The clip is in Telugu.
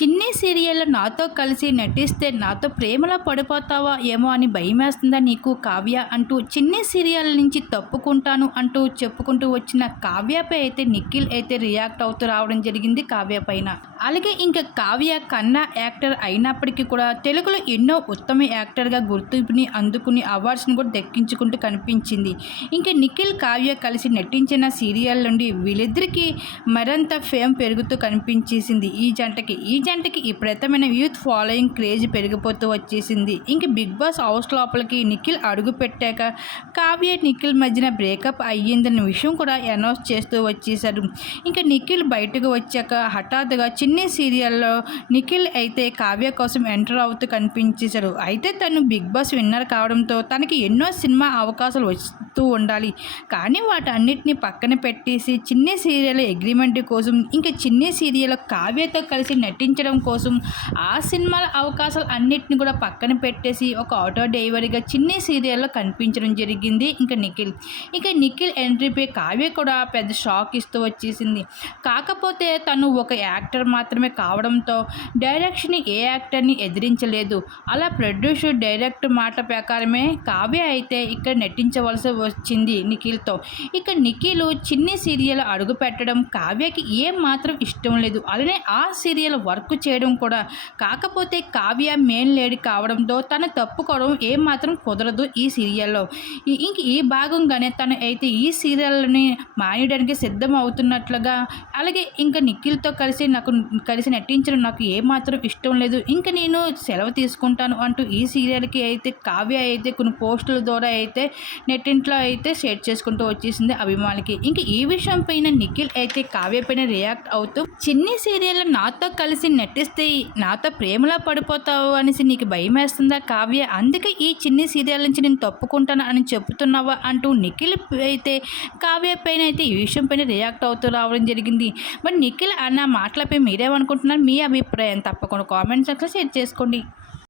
చిన్ని సీరియల్లో నాతో కలిసి నటిస్తే నాతో ప్రేమలో పడిపోతావా ఏమో అని భయమేస్తుందా నీకు కావ్య అంటూ చిన్ని సీరియల్ నుంచి తప్పుకుంటాను అంటూ చెప్పుకుంటూ వచ్చిన కావ్యపై అయితే నిఖిల్ అయితే రియాక్ట్ అవుతూ రావడం జరిగింది కావ్య పైన. అలాగే ఇంకా కావ్య కన్నా యాక్టర్ అయినప్పటికీ కూడా తెలుగులో ఎన్నో ఉత్తమ యాక్టర్గా గుర్తింపుని అందుకుని అవార్డ్స్ని కూడా దక్కించుకుంటూ కనిపించింది. ఇంకా నిఖిల్ కావ్య కలిసి నటించిన సీరియల్ నుండి వీళ్ళిద్దరికీ మరింత ఫేమ్ పెరుగుతూ కనిపించేసింది. ఈ జంటకి ఈ జంటకి విపరీతమైన యూత్ ఫాలోయింగ్ క్రేజ్ పెరిగిపోతూ వచ్చేసింది. ఇంక బిగ్ బాస్ హౌస్ లోపలికి నిఖిల్ అడుగు పెట్టాక కావ్య నిఖిల్ మధ్యన బ్రేకప్ అయ్యిందన్న విషయం కూడా అనౌన్స్ చేస్తూ వచ్చేశారు. ఇంకా నిఖిల్ బయటకు వచ్చాక హఠాత్తుగా చిన్ని సీరియల్లో నిఖిల్ అయితే కావ్య కోసం ఎంటర్ అవుతూ కనిపించేశారు. అయితే తను బిగ్ బాస్ విన్నర్ కావడంతో తనకి ఎన్నో సినిమా అవకాశాలు చెప్తూ ఉండాలి. కానీ వాటన్నిటిని పక్కన పెట్టేసి చిన్ని సీరియల్ అగ్రిమెంట్ కోసం ఇంకా చిన్ని సీరియల్ కావ్యతో కలిసి నటించడం కోసం ఆ సినిమాల అవకాశాలు అన్నిటిని కూడా పక్కన పెట్టేసి ఒక ఆటో డ్రైవర్గా చిన్ని సీరియల్లో కనిపించడం జరిగింది. ఇంకా నిఖిల్. ఇంకా నిఖిల్ ఎంట్రీపై కావ్య కూడా పెద్ద షాక్ ఇస్తూ వచ్చేసింది. కాకపోతే తను ఒక యాక్టర్ మాత్రమే కావడంతో డైరెక్షన్ ఏ యాక్టర్ని ఎదిరించలేదు. అలా ప్రొడ్యూసర్ డైరెక్టర్ మాట ప్రకారమే కావ్య అయితే ఇక్కడ నటించవలసి వచ్చింది నిఖిల్తో. ఇక నిఖిల్ చిన్ని సీరియల్ అడుగు పెట్టడం కావ్యకి ఏం మాత్రం ఇష్టం లేదు. అలానే ఆ సీరియల్ వర్క్ చేయడం కూడా కాకపోతే కావ్య మెయిన్ లేడీ కావడంతో తను తప్పుకోవడం ఏం మాత్రం కుదరదు ఈ సీరియల్లో. ఇంక ఈ భాగంగానే తను అయితే ఈ సీరియల్ని మానేయడానికి సిద్ధం అవుతున్నట్లుగా అలాగే ఇంకా నిఖిల్తో కలిసి నాకు కలిసి నటించడం నాకు ఏమాత్రం ఇష్టం లేదు. ఇంకా నేను సెలవు తీసుకుంటాను అంటూ ఈ సీరియల్కి అయితే కావ్య అయితే కొన్ని పోస్టుల ద్వారా అయితే నెట్టింట్లో అయితే షేర్ చేసుకుంటూ వచ్చేసింది అభిమానులకి ఇంకా ఈ విషయం పైన నిఖిల్ అయితే కావ్య పైన రియాక్ట్ అవుతూ చిన్ని సీరియల్ నాతో కలిసి నటిస్తే నాతో ప్రేమలో పడిపోతావు అనేసి నీకు భయం వేస్తుందా కావ్య? అందుకే ఈ చిన్ని సీరియల్ నుంచి నేను తప్పుకుంటాను అని చెప్తున్నావా? అంటూ నిఖిల్ అయితే కావ్య పైన అయితే ఈ విషయం పైన రియాక్ట్ అవుతూ రావడం జరిగింది. మరి నిఖిల్ అన్న మాటలపై మీరేమనుకుంటున్నారు? మీ అభిప్రాయం తప్పకుండా కామెంట్ సెక్షన్లో షేర్ చేసుకోండి.